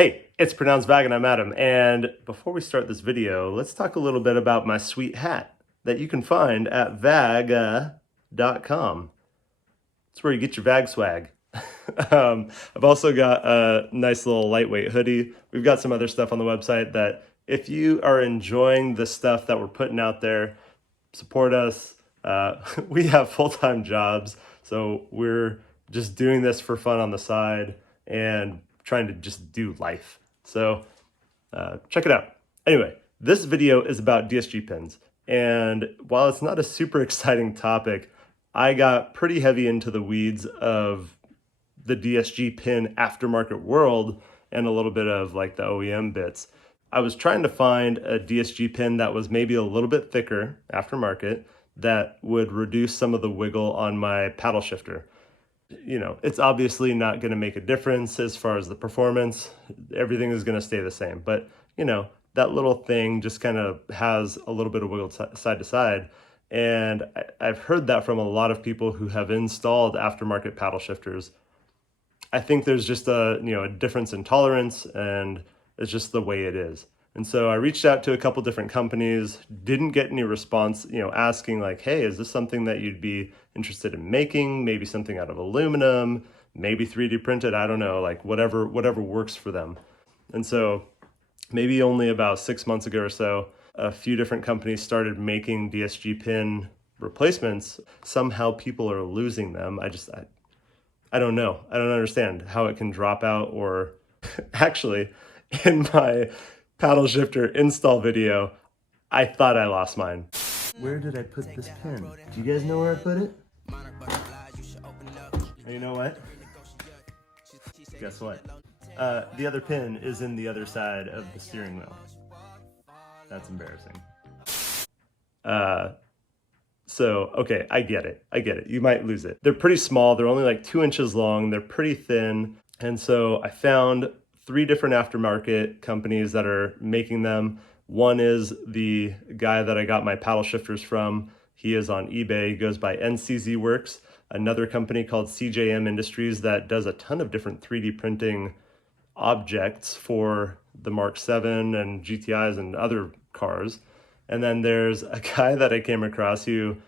Hey, it's pronounced Vag and I'm Adam, and before we start this video, let's talk a little bit about my sweet hat that you can find at vag.com. It's where you get your Vag swag. I've also got a nice little lightweight hoodie. We've got some other stuff on the website that if you are enjoying the stuff that we're putting out there, support us. We have full-time jobs, so we're just doing this for fun on the side and trying to just do life. So check it out. Anyway, this video is about DSG pins. And while it's not a super exciting topic, I got pretty heavy into the weeds of the DSG pin aftermarket world and a little bit of like the OEM bits. I was trying to find a DSG pin that was maybe a little bit thicker aftermarket that would reduce some of the wiggle on my paddle shifter. You know, it's obviously not going to make a difference as far as the performance. Everything is going to stay the same. But, you know, that little thing just kind of has a little bit of wiggle side to side. And I've heard that from a lot of people who have installed aftermarket paddle shifters. I think there's just a difference in tolerance, and it's just the way it is. And so I reached out to a couple different companies, didn't get any response, asking like, hey, is this something that you'd be interested in making? Maybe something out of aluminum, maybe 3D printed, I don't know, like whatever works for them. And so maybe only about 6 months ago or so, a few different companies started making DSG pin replacements. Somehow people are losing them. I don't know. I don't understand how it can drop out, or actually in my paddle shifter install video, I thought I lost mine. Where did I put this pin? Do you guys know where I put it? And you know what? Guess what? The other pin is in the other side of the steering wheel. That's embarrassing. So, okay, I get it. You might lose it. They're pretty small. They're only like 2 inches long. They're pretty thin. And so I found 3 different aftermarket companies that are making them. One is the guy that I got my paddle shifters from. He is on eBay. He goes by Nczworks. Another company called CJM Industries that does a ton of different 3D printing objects for the Mark 7 and GTIs and other cars. And then there's a guy that I came across who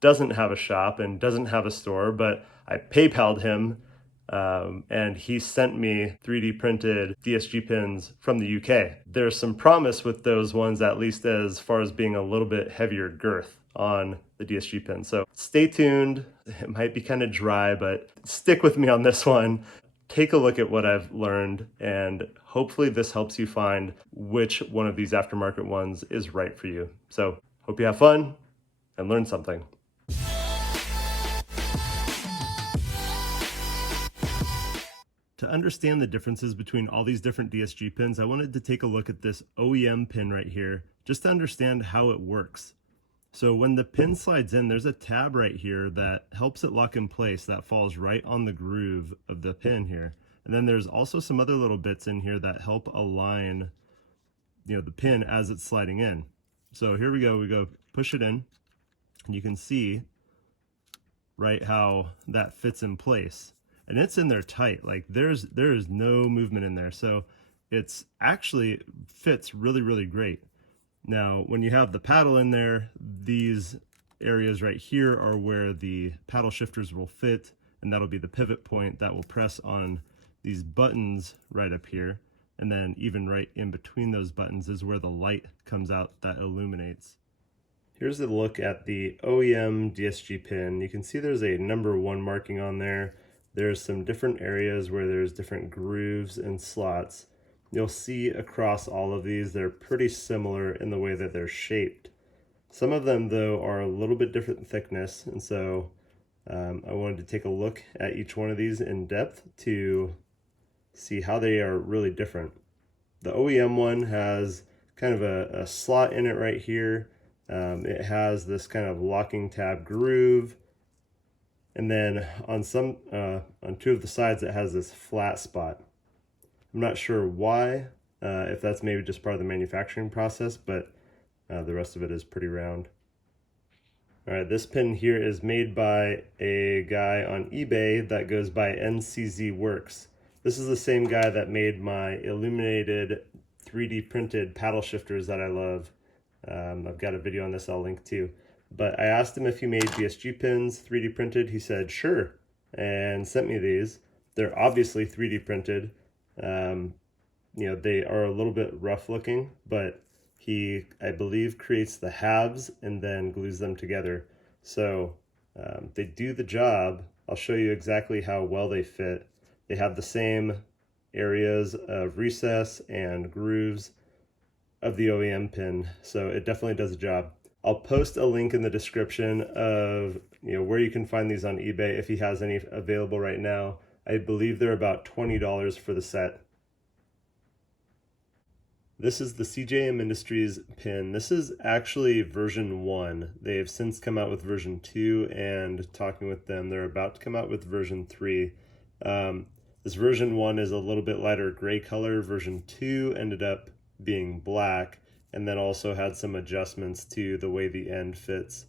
doesn't have a shop and doesn't have a store, but I PayPal'd him and he sent me 3D printed DSG pins from the UK. There's some promise with those ones, at least as far as being a little bit heavier girth on the DSG pin. So stay tuned. It might be kind of dry, but stick with me on this one. Take a look at what I've learned, and hopefully this helps you find which one of these aftermarket ones is right for you. So hope you have fun and learn something. To understand the differences between all these different DSG pins, I wanted to take a look at this OEM pin right here, just to understand how it works. So when the pin slides in, there's a tab right here that helps it lock in place that falls right on the groove of the pin here. And then there's also some other little bits in here that help align, the pin as it's sliding in. So here we go push it in, and you can see right how that fits in place. And it's in there tight, like there is no movement in there. So it's actually fits really, really great. Now, when you have the paddle in there, these areas right here are where the paddle shifters will fit, and that'll be the pivot point that will press on these buttons right up here. And then even right in between those buttons is where the light comes out that illuminates. Here's a look at the OEM DSG pin. You can see there's a number 1 marking on there. There's some different areas where there's different grooves and slots. You'll see across all of these, they're pretty similar in the way that they're shaped. Some of them, though, are a little bit different thickness, and so I wanted to take a look at each one of these in depth to see how they are really different. The OEM one has kind of a slot in it right here. It has this kind of locking tab groove, and then on 2 of the sides it has this flat spot. I'm not sure why, if that's maybe just part of the manufacturing process, but the rest of it is pretty round. All right, this pin here is made by a guy on eBay that goes by Nczworks. This is the same guy that made my illuminated 3D printed paddle shifters that I love. I've got a video on this I'll link to. But I asked him if he made DSG pins 3D printed. He said, sure, and sent me these. They're obviously 3D printed. You know, they are a little bit rough looking, but he, I believe, creates the halves and then glues them together. So they do the job. I'll show you exactly how well they fit. They have the same areas of recess and grooves of the OEM pin, so it definitely does the job. I'll post a link in the description of where you can find these on eBay if he has any available right now. I believe they're about $20 for the set. This is the CJM Industries pin. This is actually version 1. They've since come out with version 2, and talking with them, they're about to come out with version 3. This version 1 is a little bit lighter gray color. Version 2 ended up being black, and then also had some adjustments to the way the end fits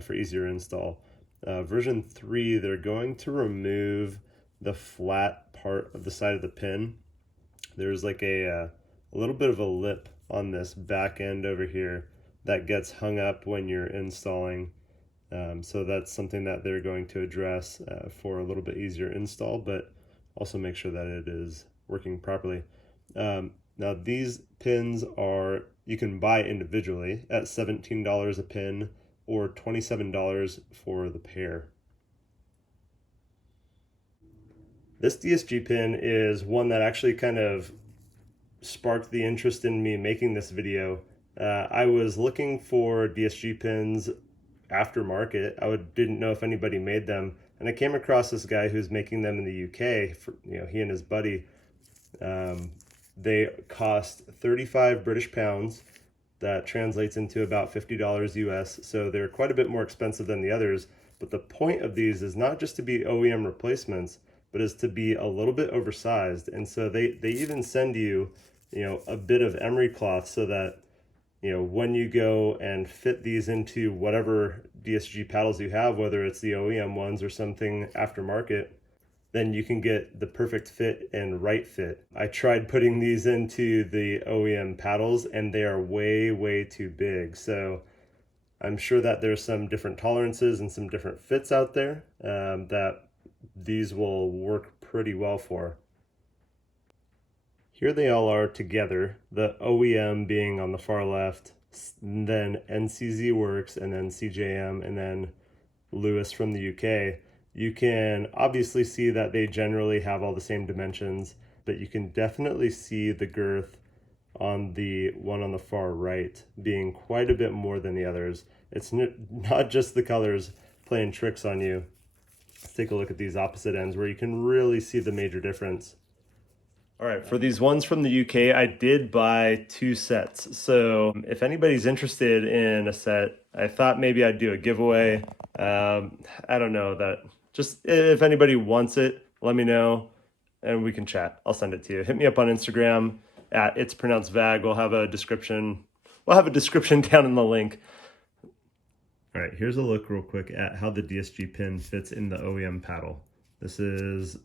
for easier install. Version 3, they're going to remove the flat part of the side of the pin. There's like a little bit of a lip on this back end over here that gets hung up when you're installing. So that's something that they're going to address for a little bit easier install, but also make sure that it is working properly. Now these pins you can buy individually at $17 a pin or $27 for the pair. This DSG pin is one that actually kind of sparked the interest in me making this video. I was looking for DSG pins aftermarket. I didn't know if anybody made them, and I came across this guy who's making them in the UK. He and his buddy. They cost 35 British pounds. That translates into about $50 US. So they're quite a bit more expensive than the others. But the point of these is not just to be OEM replacements, but is to be a little bit oversized. And so they even send you, a bit of emery cloth so that, when you go and fit these into whatever DSG paddles you have, whether it's the OEM ones or something aftermarket, then you can get the perfect fit and right fit. I tried putting these into the OEM paddles and they are way, way too big. So I'm sure that there's some different tolerances and some different fits out there that these will work pretty well for. Here they all are together, the OEM being on the far left, and then Nczworks, and then CJM, and then Lewis from the UK. You can obviously see that they generally have all the same dimensions, but you can definitely see the girth on the one on the far right being quite a bit more than the others. It's not just the colors playing tricks on you. Let's take a look at these opposite ends where you can really see the major difference. All right, for these ones from the UK, I did buy 2 sets. So if anybody's interested in a set, I thought maybe I'd do a giveaway. I don't know, that just if anybody wants it, let me know and we can chat. I'll send it to you. Hit me up on Instagram at It's Pronounced Vag. We'll have a description down in the link. All right, here's a look real quick at how the DSG pin fits in the OEM paddle. This is,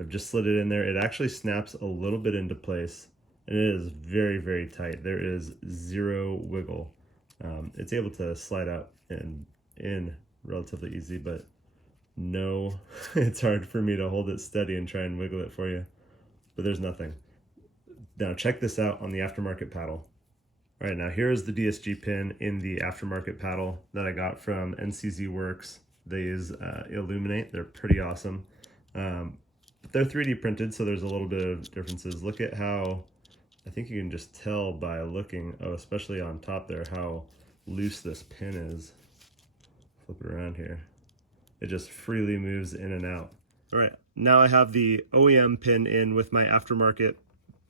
I've just slid it in there. It actually snaps a little bit into place, and it is very, very tight. There is zero wiggle. It's able to slide out and in relatively easy, but no, it's hard for me to hold it steady and try and wiggle it for you, but there's nothing. Now check this out on the aftermarket paddle. All right, now here's the DSG pin in the aftermarket paddle that I got from Nczworks. These illuminate, they're pretty awesome. They're 3D printed, so there's a little bit of differences. Look at how, I think you can just tell by looking, especially on top there, how loose this pin is. Flip it around here. It just freely moves in and out. All right, now I have the OEM pin in with my aftermarket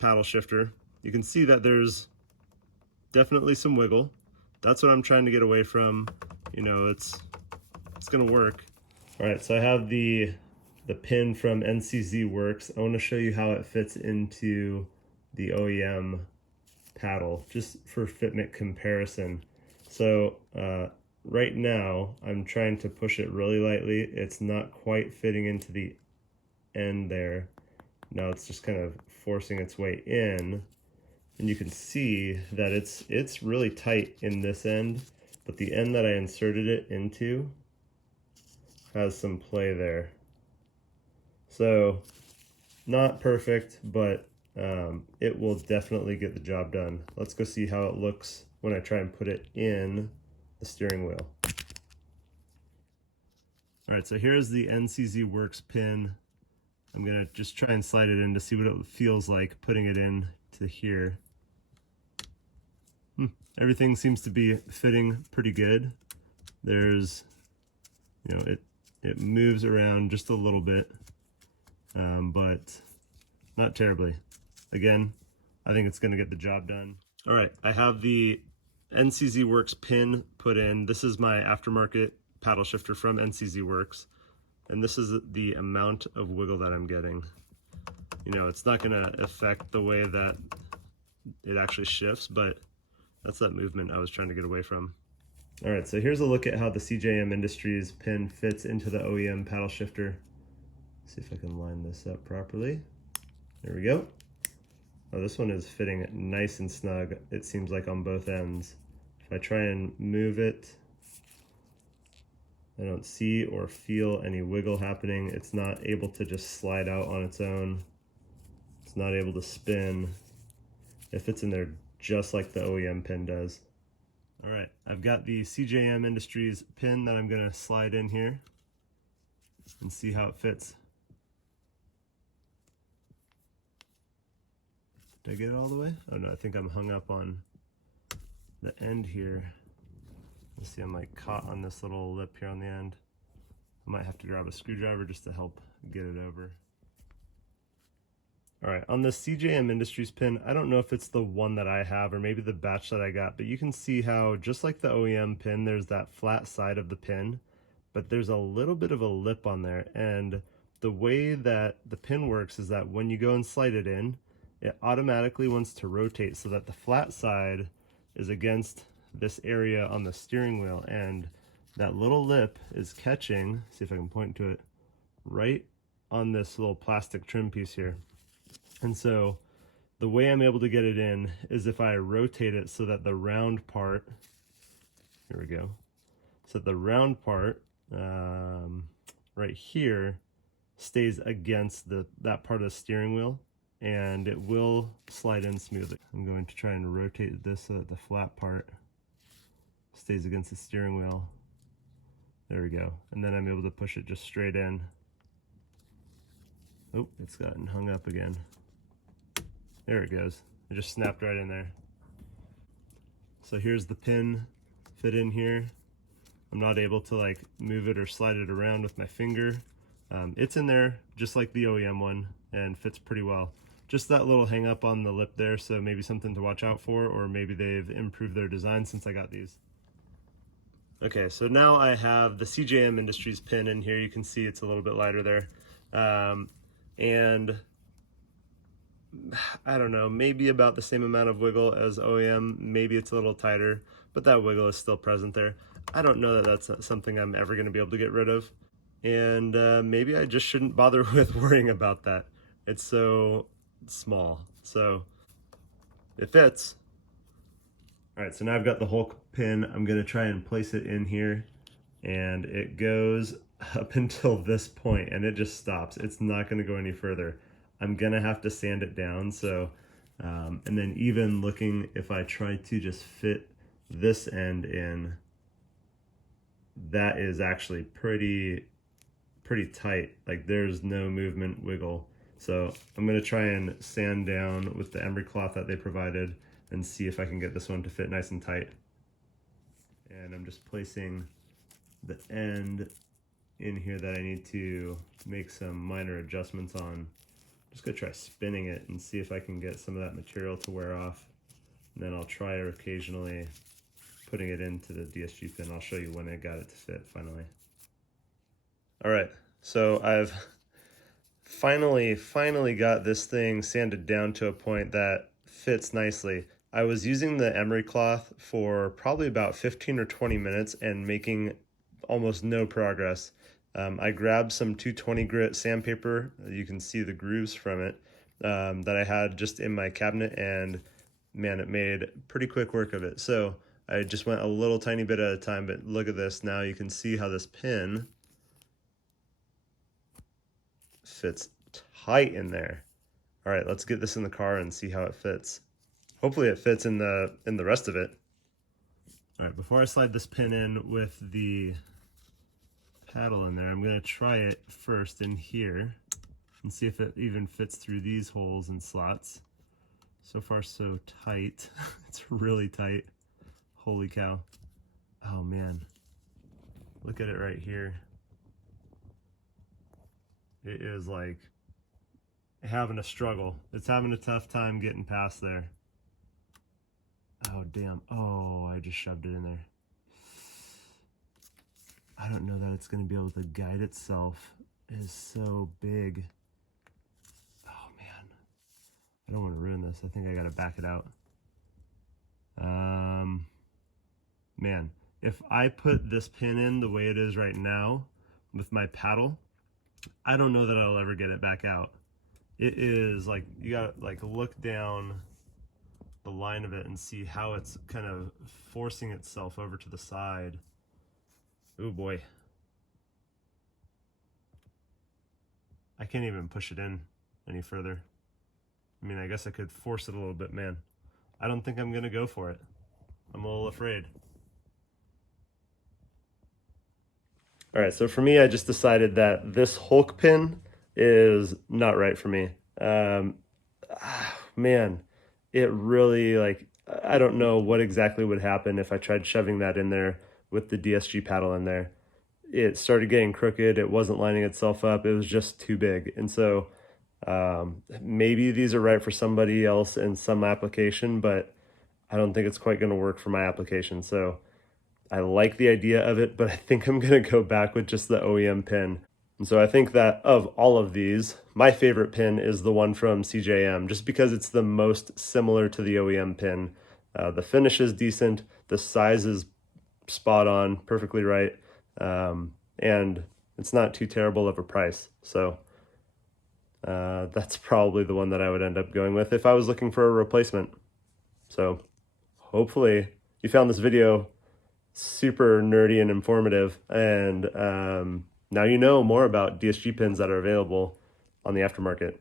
paddle shifter. You can see that there's definitely some wiggle. That's what I'm trying to get away from. It's gonna work. All right, so I have the pin from Nczworks. I want to show you how it fits into the OEM paddle, just for fitment comparison. So right now I'm trying to push it really lightly. It's not quite fitting into the end there. Now it's just kind of forcing its way in, and you can see that it's really tight in this end, but the end that I inserted it into has some play there. So not perfect, but it will definitely get the job done. Let's go see how it looks when I try and put it in the steering wheel. All right, so here's the Nczworks pin. I'm gonna just try and slide it in to see what it feels like putting it in to here. Everything seems to be fitting pretty good. There's, you know, it moves around just a little bit, but not terribly. Again, I think it's gonna get the job done. All right, I have the Nczworks pin put in. This is my aftermarket paddle shifter from Nczworks, and this is the amount of wiggle that I'm getting. You know, it's not gonna affect the way that it actually shifts, but that's that movement I was trying to get away from. All right, so here's a look at how the CJM Industries pin fits into the OEM paddle shifter. Let's see if I can line this up properly. There we go. Oh, this one is fitting nice and snug, it seems like, on both ends. If I try and move it, I don't see or feel any wiggle happening. It's not able to just slide out on its own. It's not able to spin. It fits in there just like the OEM pin does. All right, I've got the CJM Industries pin that I'm gonna slide in here and see how it fits. Did I get it all the way? Oh no, I think I'm hung up on the end here. Let's see, I'm like caught on this little lip here on the end. I might have to grab a screwdriver just to help get it over. All right, on the CJM Industries pin, I don't know if it's the one that I have or maybe the batch that I got, but you can see how, just like the OEM pin, there's that flat side of the pin, but there's a little bit of a lip on there. And the way that the pin works is that when you go and slide it in, it automatically wants to rotate so that the flat side is against this area on the steering wheel, and that little lip is catching, see if I can point to it, right on this little plastic trim piece here. And so the way I'm able to get it in is if I rotate it so that the round part, here we go, so the round part right here stays against that part of the steering wheel, and it will slide in smoothly. I'm going to try and rotate this so that the flat part stays against the steering wheel. There we go. And then I'm able to push it just straight in. Oh, it's gotten hung up again. There it goes. It just snapped right in there. So here's the pin fit in here. I'm not able to like move it or slide it around with my finger. It's in there just like the OEM one and fits pretty well. Just that little hang up on the lip there, so maybe something to watch out for, or maybe they've improved their design since I got these. Okay, so now I have the CJM Industries pin in here. You can see it's a little bit lighter there. And I don't know, maybe about the same amount of wiggle as OEM. Maybe it's a little tighter, but that wiggle is still present there. I don't know that that's something I'm ever going to be able to get rid of. And maybe I just shouldn't bother with worrying about that. It's so small, so it fits. All right, so now I've got the whole pin. I'm gonna try and place it in here, and it goes up until this point and it just stops. It's not gonna go any further. I'm gonna have to sand it down. So, and then even looking, if I try to just fit this end in, that is actually pretty tight. Like there's no movement wiggle. So I'm gonna try and sand down with the emery cloth that they provided and see if I can get this one to fit nice and tight. And I'm just placing the end in here that I need to make some minor adjustments on. I'm just gonna try spinning it and see if I can get some of that material to wear off. And then I'll try occasionally putting it into the DSG pin. I'll show you when I got it to fit finally. All right, so I've finally got this thing sanded down to a point that fits nicely. I was using the emery cloth for probably about 15 or 20 minutes and making almost no progress. I grabbed some 220 grit sandpaper. You can see the grooves from it that I had just in my cabinet, and man, it made pretty quick work of it. So I just went a little tiny bit at a time, but look at this. Now you can see how this pin fits tight in there. All right, let's get this in the car and see how it fits. Hopefully it fits in the rest of it. All right, before I slide this pin in with the paddle in there, I'm gonna try it first in here and see if it even fits through these holes and slots. So far so tight. It's really tight. Holy cow. Oh man, look at it right here. It is like having a struggle. It's having a tough time getting past there. Oh damn, oh, I just shoved it in there. I don't know that it's gonna be able to guide itself. It is so big. Oh man, I don't want to ruin this. I think I gotta back it out. Man, if I put this pin in the way it is right now with my paddle, I don't know that I'll ever get it back out. It is like, you gotta like look down the line of it and see how it's kind of forcing itself over to the side. Oh boy. I can't even push it in any further. I mean, I guess I could force it a little bit, man. I don't think I'm gonna go for it. I'm a little afraid. All right, so for me, I just decided that this Hulk pin is not right for me. Man, it really, like, I don't know what exactly would happen if I tried shoving that in there with the DSG paddle in there. It started getting crooked. It wasn't lining itself up. It was just too big. And so maybe these are right for somebody else in some application, but I don't think it's quite going to work for my application. So I like the idea of it, but I think I'm going to go back with just the OEM pin. And so I think that of all of these, my favorite pin is the one from CJM, just because it's the most similar to the OEM pin. The finish is decent, the size is spot on, perfectly right, and it's not too terrible of a price. So that's probably the one that I would end up going with if I was looking for a replacement. So hopefully you found this video super nerdy and informative, and now you know more about DSG pins that are available on the aftermarket.